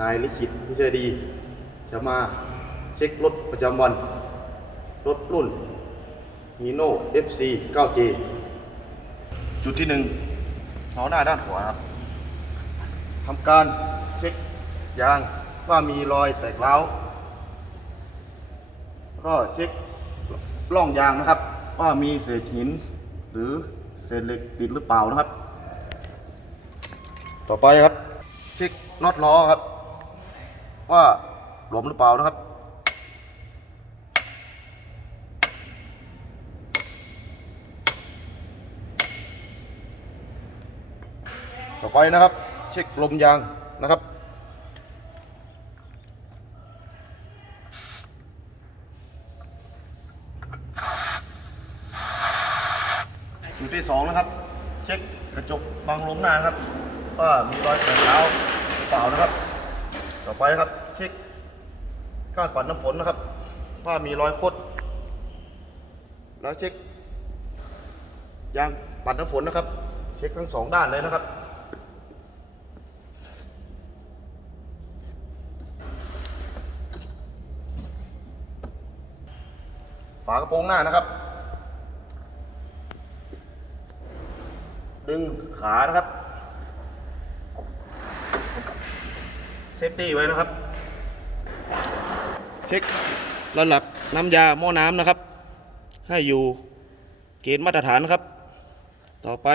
นายลิขิตพิชัยดี จะมาเช็ครถประจำวัน รถรุ่น Hino FC 9J จุดที่หนึ่งล้อหน้าด้านขวาครับทำการเช็คยางว่ามีรอยแตกร้าก็เช็คล่องยางนะครับ ว่ามีเศษหิน หรือเศษเหล็กติดหรือเปล่านะครับ ต่อไปครับ เช็คน็อตล้อครับ ว่าหลวมหรือเปล่านะครับ ต่อไปนะครับ เช็คลมยางนะครับจุดที่สองนะครับ เช็คกระจกบังลมหน้าครับว่ามีรอยแตกร้าวหรือเปล่านะครับ ต่อไปนะครับ ก้านปัดน้ำฝนนะครับ ว่ามีรอยคด แล้วเช็คยางปัดน้ำฝนนะครับ เช็คทั้งสองด้านเลยนะครับ ฝากระโปรงหน้านะครับ ดึงขานะครับ เซฟตี้ไว้นะครับ เช็คระดับน้ำยาหม้อน้ำนะครับ ให้อยู่เกณฑ์มาตรฐานนะครับ ต่อไป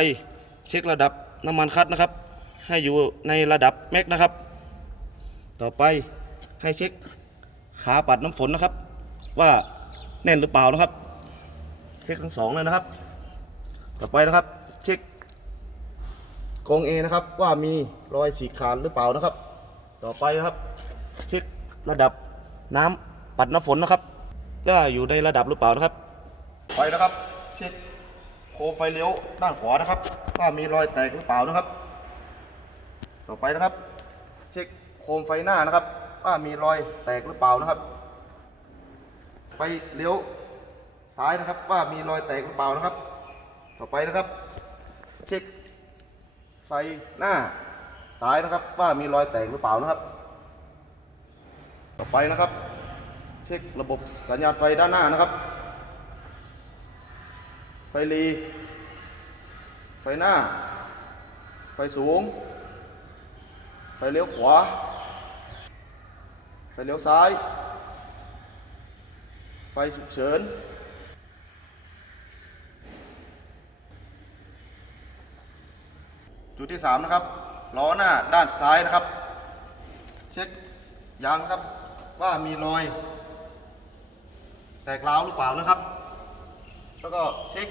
เช็คระดับน้ำมันคัดนะครับ ให้อยู่ในระดับแม็กนะครับ ต่อไปให้เช็คขาปัดน้ำฝนนะครับ ว่าแน่นหรือเปล่านะครับ เช็คทั้งสองเลยนะครับ ต่อไปนะครับเช็คกองเอนะครับว่ามีรอยฉีกขาดหรือเปล่านะครับ ต่อไปนะครับ เช็คระดับ น้ำปัดน้ำฝนนะครับว่าอยู่ในระดับหรือเปล่านะครับ ไปนะครับ เช็คโคมไฟเลี้ยวด้านขวานะครับ ว่ามีรอยแตกหรือเปล่านะครับ ต่อไปนะครับ เช็คโคมไฟหน้านะครับ ว่ามีรอยแตกหรือเปล่านะครับ ไฟเลี้ยวซ้ายนะครับ ว่ามีรอยแตกหรือเปล่านะครับ ต่อไปนะครับ เช็คไฟหน้าซ้ายนะครับ ว่ามีรอยแตกหรือเปล่านะครับ ต่อไปนะครับ เช็คระบบสัญญาณไฟด้านหน้านะครับ ไฟลี ไฟหน้า ไฟสูง ไฟเลี้ยวขวา ไฟเลี้ยวซ้าย ไฟฉุกเฉินจุดที่สามนะครับล้อหน้าด้านซ้ายนะครับ เช็คยางครับ ว่ามีรอยแตกร้าวหรือเปล่านะครับ แล้วก็เช็ค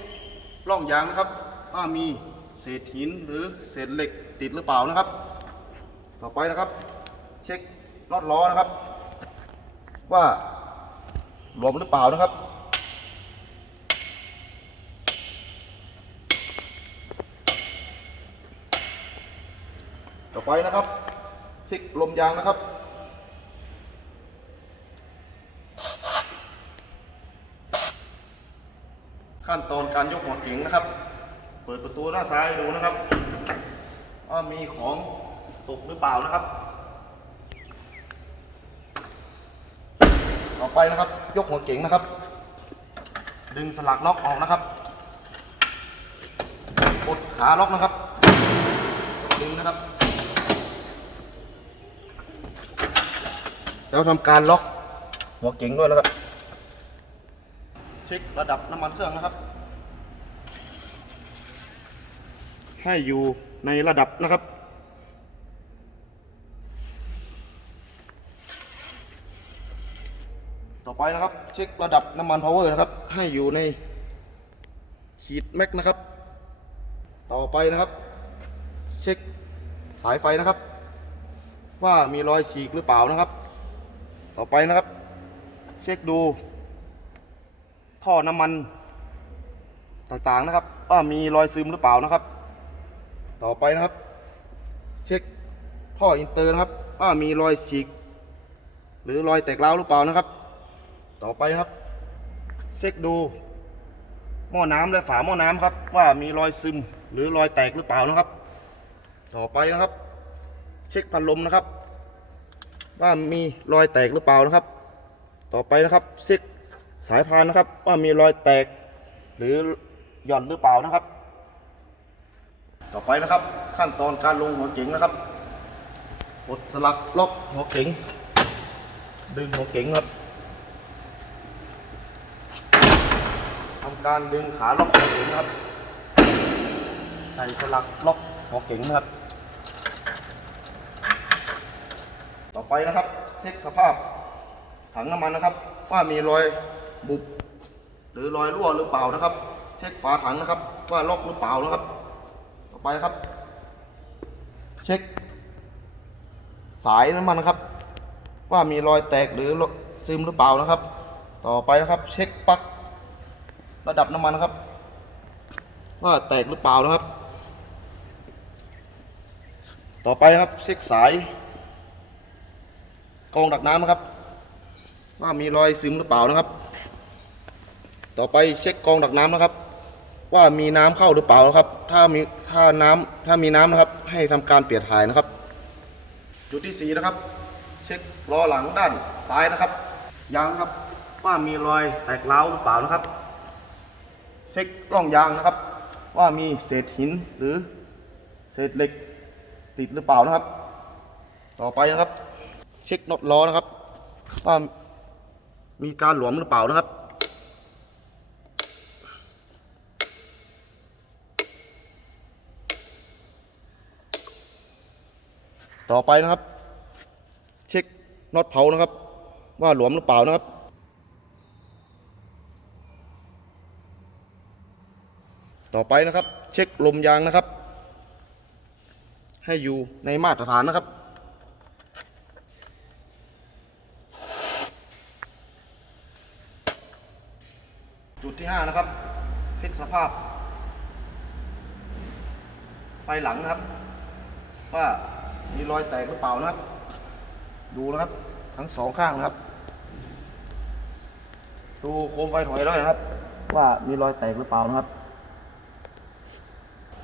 ร่องยางนะครับ ว่ามีเศษหินหรือเศษเหล็กติดหรือเปล่านะครับ ต่อไปนะครับ เช็คน็อตล้อนะครับ ว่าหลวมหรือเปล่านะครับ ต่อไปนะครับเช็คลมยางนะครับ ขั้นตอนการยกหัวเก๋งนะครับ เปิดประตูหน้าซ้ายดูนะครับว่ามีของตกหรือเปล่านะครับ ต่อไปนะครับ ยกหัวเก๋งนะครับ ดึงสลักล็อกออกนะครับกดขาล็อกนะครับดึงนะครับ แล้วทำการล็อกหัวเก๋งด้วยนะครับ เช็คระดับน้ำมันเครื่องนะครับ ให้อยู่ในระดับนะครับ ต่อไปนะครับ เช็คระดับน้ำมันพาวเวอร์นะครับ ให้อยู่ในขีดแม็กนะครับ ต่อไปนะครับ เช็คสายไฟนะครับ ว่ามีรอยฉีกหรือเปล่านะครับ ต่อไปนะครับ เช็คดูท่อน้ำมันต่างๆนะครับว่ามีรอยซึมหรือเปล่านะครับ ต่อไปนะครับ เช็คท่ออินเตอร์นะครับว่ามีรอยฉีกหรือรอยแตกร้าวหรือเปล่านะครับ ต่อไปครับ เช็คดู หม้อน้ำและฝาหม้อน้ำครับ ว่ามีรอยซึมหรือรอยแตกหรือเปล่านะครับ ต่อไปนะครับ เช็คพันลมนะครับ ว่ามีรอยแตกหรือเปล่านะครับ ต่อไปนะครับเช็คสายพานนะครับ ว่ามีรอยแตก หรือหย่อนหรือเปล่านะครับ ต่อไปนะครับ ขั้นตอนการลงหัวเก๋งนะครับกดสลักล็อกหัวเก๋งดึงหัวเก๋งครับทำการดึงขาล็อกหัวเก๋งครับ ใส่สลักล็อกหัวเก๋งนะครับ ต่อไปนะครับ เช็คสภาพถังน้ำมันนะครับ ว่ามีรอยบุบหรือรอยรั่วหรือเปล่านะครับ เช็คฝาถังนะครับ ว่าล็อกหรือเปล่านะครับ ไปครับ เช็ค สายน้ำมันนะครับ ว่ามีรอยแตกหรือซึมหรือเปล่านะครับ ต่อไปนะครับ เช็คปลั๊กระดับน้ำมันนะครับ ว่าแตกหรือเปล่านะครับ ต่อไปนะครับเช็คสายกองดักน้ำนะครับ ว่ามีรอยซึมหรือเปล่านะครับ ต่อไปเช็คกองดักน้ำนะครับ ว่ามีน้ำเข้าหรือเปล่าครับ ถ้ามีถ้าน้ำถ้ามีน้ำนะครับ ให้ทำการเปลี่ยนถ่ายนะครับ จุดที่สี่นะครับ เช็คล้อหลังด้านซ้ายนะครับยางครับว่ามีรอยแตกร้าหรือเปล่านะครับ เช็คร่องยางนะครับ ว่ามีเศษหินหรือเศษเหล็กติดหรือเปล่านะครับ ต่อไปนะครับ เช็คน็อตล้อนะครับว่ามีการหลวมหรือเปล่านะครับ ต่อไปนะครับ เช็คน็อตเผานะครับ ว่าหลวมหรือเปล่านะครับ ต่อไปนะครับ เช็คลมยางนะครับ ให้อยู่ในมาตรฐานนะครับจุดที่ 5 นะครับเช็คสภาพ ไฟหลังนะครับ ว่า มีรอยแตกหรือเปล่านะครับ ดูนะครับ ทั้งสองข้างนะครับ ดูโคมไฟถอยด้วยนะครับ ว่ามีรอยแตกหรือเปล่านะครับ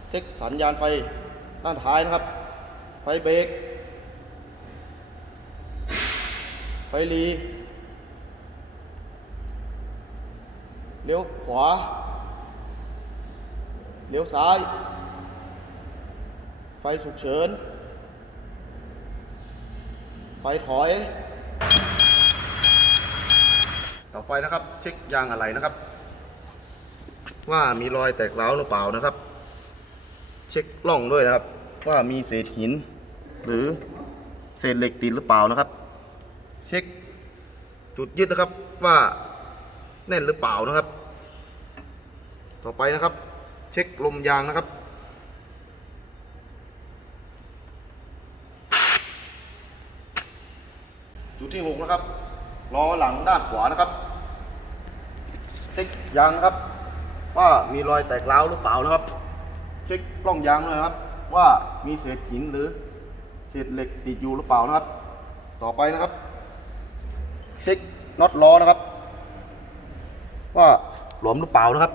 เช็คสัญญาณไฟด้านท้ายนะครับ ไฟเบรก ไฟลีเลี้ยวขวา เลี้ยวซ้าย ไฟฉุกเฉิน ไฟถอย ต่อไปนะครับ เช็คยางอะไรนะครับ ว่ามีรอยแตกร้าวหรือเปล่านะครับ เช็คล่องด้วยนะครับ ว่ามีเศษหิน หรือเศษเหล็กติดหรือเปล่านะครับ เช็คจุดยึดนะครับว่าแน่นหรือเปล่านะครับ ต่อไปนะครับ เช็คลมยางนะครับ จุด ที่6นะครับล้อหลังด้านขวานะครับเช็คยางนะครับ ว่ามีรอยแตกร้าวหรือเปล่านะครับ เช็คกล้องยางด้วยนะครับ ว่ามีเศษหินหรือเศษเหล็กติดอยู่หรือเปล่านะครับ ต่อไปนะครับ เช็คน็อตล้อนะครับ ว่าหลวมหรือเปล่านะครับ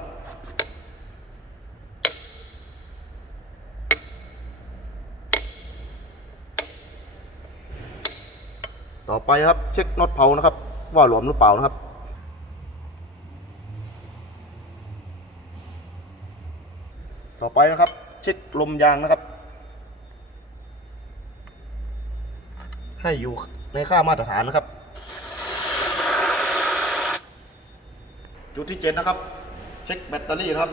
ต่อไปครับเช็คน็อตเผานะครับ ว่าหลวมหรือเปล่านะครับ ต่อไปนะครับ เช็คลมยางนะครับ ให้อยู่ในค่ามาตรฐานนะครับ จุดที่เจ็ดนะครับ เช็คแบตเตอรี่นะครับ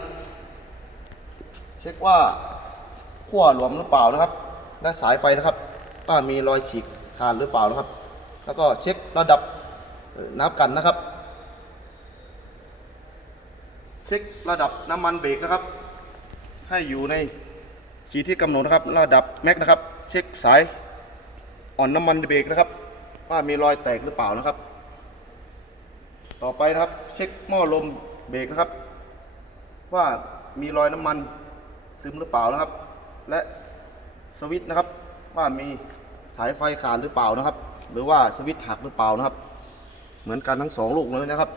เช็คว่าขั้วหลวมหรือเปล่านะครับ และสายไฟนะครับว่ามีรอยฉีกขาดหรือเปล่านะครับ แล้วก็เช็คระดับน้ำกันนะครับ เช็คระดับน้ำมันเบรกนะครับ ให้อยู่ในขีดที่กำหนดนะครับ ระดับแม็กนะครับ เช็คสายอ่อนน้ำมันเบรกนะครับ ว่ามีรอยแตกหรือเปล่านะครับ ต่อไปนะครับ เช็คหม้อลมเบรกนะครับ ว่ามีรอยน้ำมันซึมหรือเปล่านะครับ และสวิตช์นะครับ ว่ามีสายไฟขาดหรือเปล่านะครับ หรือว่าสวิตช์หักหรือเปล่านะครับ เหมือนกันทั้งสองลูกเลยนะครับ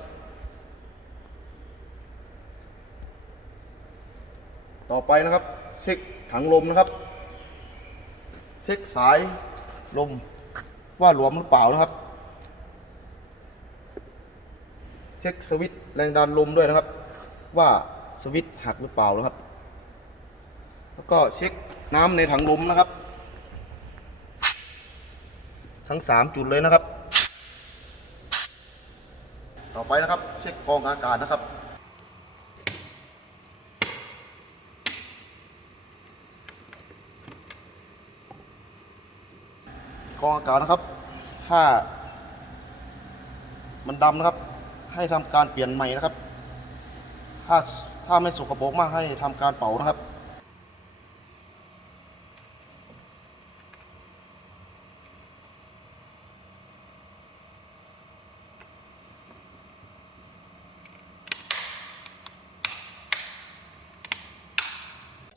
ต่อไปนะครับเช็คถังลมนะครับ เช็คสายลมว่าหลวมหรือเปล่านะครับ เช็คสวิตช์แรงดันลมด้วยนะครับ ว่าสวิตช์หักหรือเปล่านะครับ แล้วก็เช็คน้ำในถังลมนะครับ ทั้ง 3 จุดเลยนะครับ ต่อไปนะครับ เช็คกองอากาศนะครับกองอากาศนะครับ ถ้า มันดำนะครับ ให้ทำการเปลี่ยนใหม่นะครับ ถ้าถ้าไม่สกปรกมากให้ทำการเป่านะครับ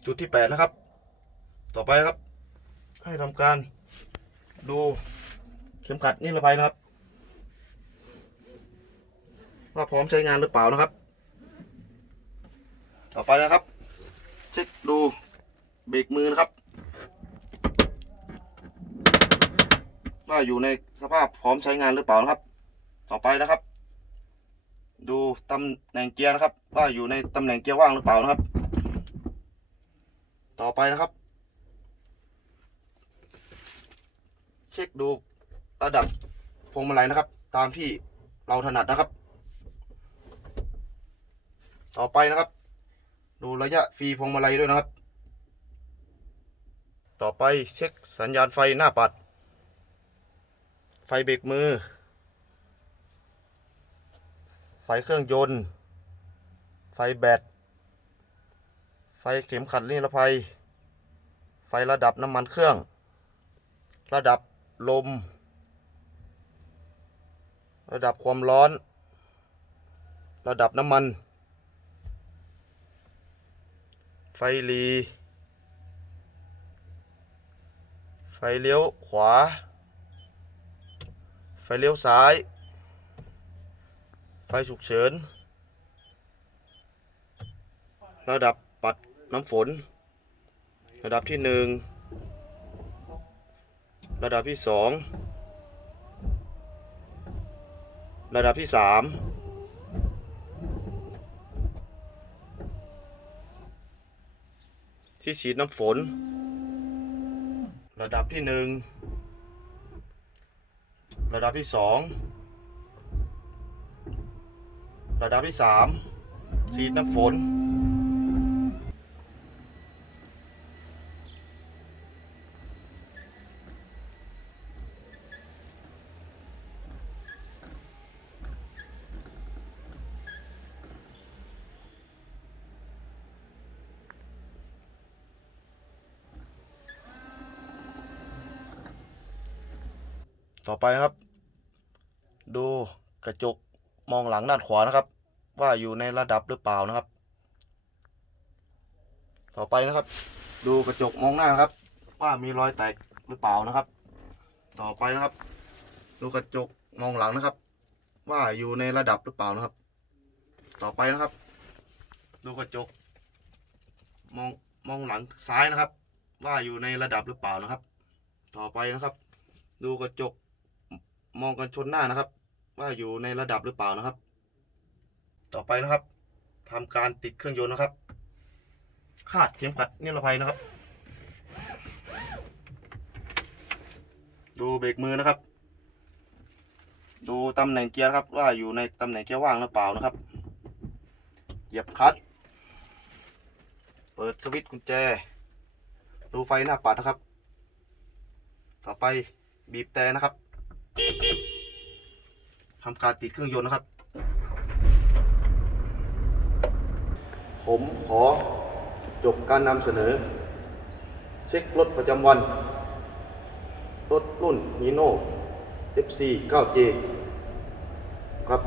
จุดที่8นะครับ ต่อไปนะครับ ให้ทำการดูเข็มขัดนิรภัยนะครับ ว่าพร้อมใช้งานหรือเปล่านะครับ ต่อไปนะครับ เช็คดูเบรกมือนะครับ ว่าอยู่ในสภาพพร้อมใช้งานหรือเปล่านะครับ ต่อไปนะครับ ดูตำแหน่งเกียร์นะครับ ว่าอยู่ในตำแหน่งเกียร์ว่างหรือเปล่านะครับ ต่อไปนะครับ เช็คดูระดับพวงมาลัยนะครับ ตามที่เราถนัดนะครับ ต่อไปนะครับ ดูระยะฟรีพวงมาลัยด้วยนะครับ ต่อไปเช็คสัญญาณไฟหน้าปัด ไฟเบรกมือ ไฟเครื่องยนต์ ไฟแบต ไฟเข็มขัดนิรภัย ไฟระดับน้ำมันเครื่อง ระดับลม ระดับความร้อน ระดับน้ำมัน ไฟลีไฟเลี้ยวขวา ไฟเลี้ยวซ้าย ไฟฉุกเฉิน ระดับ น้ำฝน ระดับที่หนึ่งระดับที่สองระดับที่สามที่ฉีดน้ำฝน ระดับที่หนึ่งระดับที่สองระดับที่สามฉีดน้ำฝน ต่อไปครับ ดูกระจกมองหลังด้านขวานะครับ ว่าอยู่ในระดับหรือเปล่านะครับ ต่อไปนะครับ ดูกระจกมองหน้านะครับ ว่ามีรอยแตกหรือเปล่านะครับ ต่อไปนะครับ ดูกระจกมองหลังนะครับ ว่าอยู่ในระดับหรือเปล่านะครับ ต่อไปนะครับ ดูกระจก มองมองหลังซ้ายนะครับ ว่าอยู่ในระดับหรือเปล่านะครับ ต่อไปนะครับ ดูกระจก มองกันชนหน้านะครับ ว่าอยู่ในระดับหรือเปล่านะครับ ต่อไปนะครับทำการติดเครื่องยนต์นะครับ คาดเข็มขัดนิรภัยนะครับ ดูเบรกมือนะครับ ดูตำแหน่งเกียร์นะครับ ว่าอยู่ในตำแหน่งเกียร์ว่างหรือเปล่านะครับ เหยียบคลัตช์เปิดสวิตช์กุญแจ ดูไฟหน้าปัดนะครับ ต่อไปบีบแต่นะครับ ทำการติดเครื่องยนต์นะครับ ผมขอจบการนำเสนอ เช็ครถประจำวัน รถรุ่นฮีโน่ FC 9J ครับ